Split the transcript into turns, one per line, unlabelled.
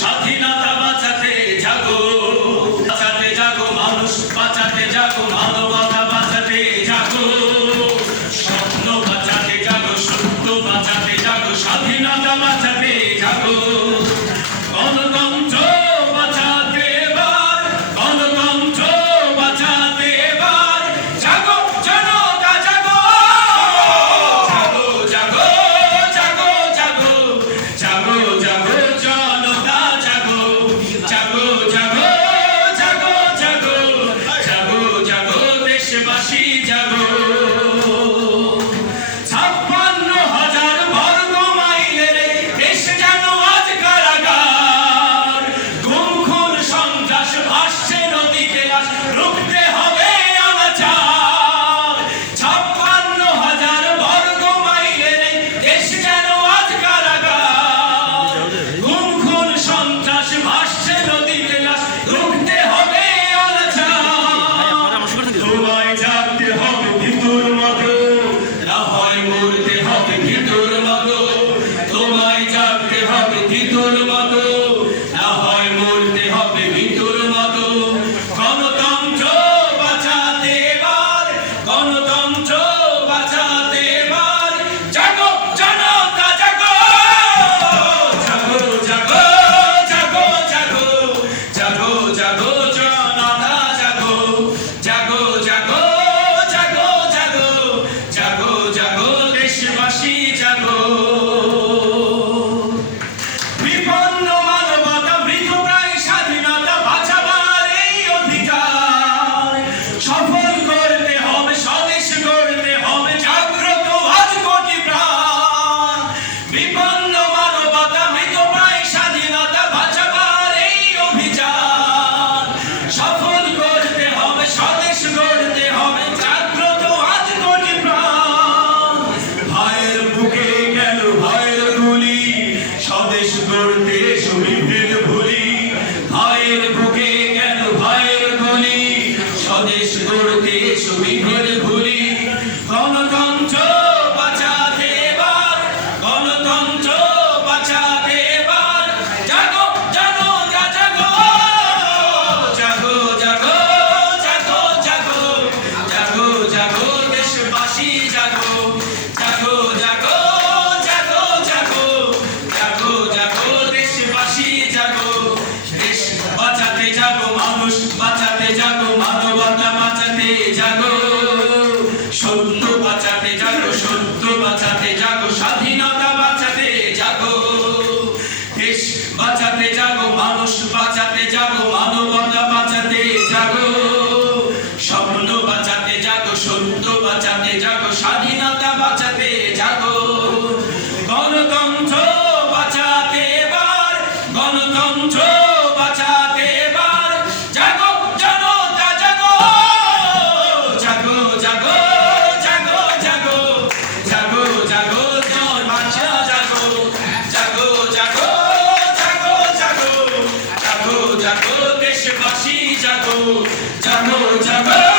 স্বাধীনতা বাঁচাতে জাগো। বাঁচাতে মানুষ বাঁচাতে জাগো, মানবতা বাঁচাতে জাগো। স্বপ্ন বাঁচাতে জাগো স্বাধীনতা বাঁচাতে de adoro. বাঁচাতে জাগো, মানুষ বাঁচাতে জাগো, মানবতা বাঁচাতে জাগো। স্বপ্ন বাঁচাতে জাগো, সত্য বাঁচাতে জাগো, স্বাধীন দেশবাসী জাগো জানো জাগো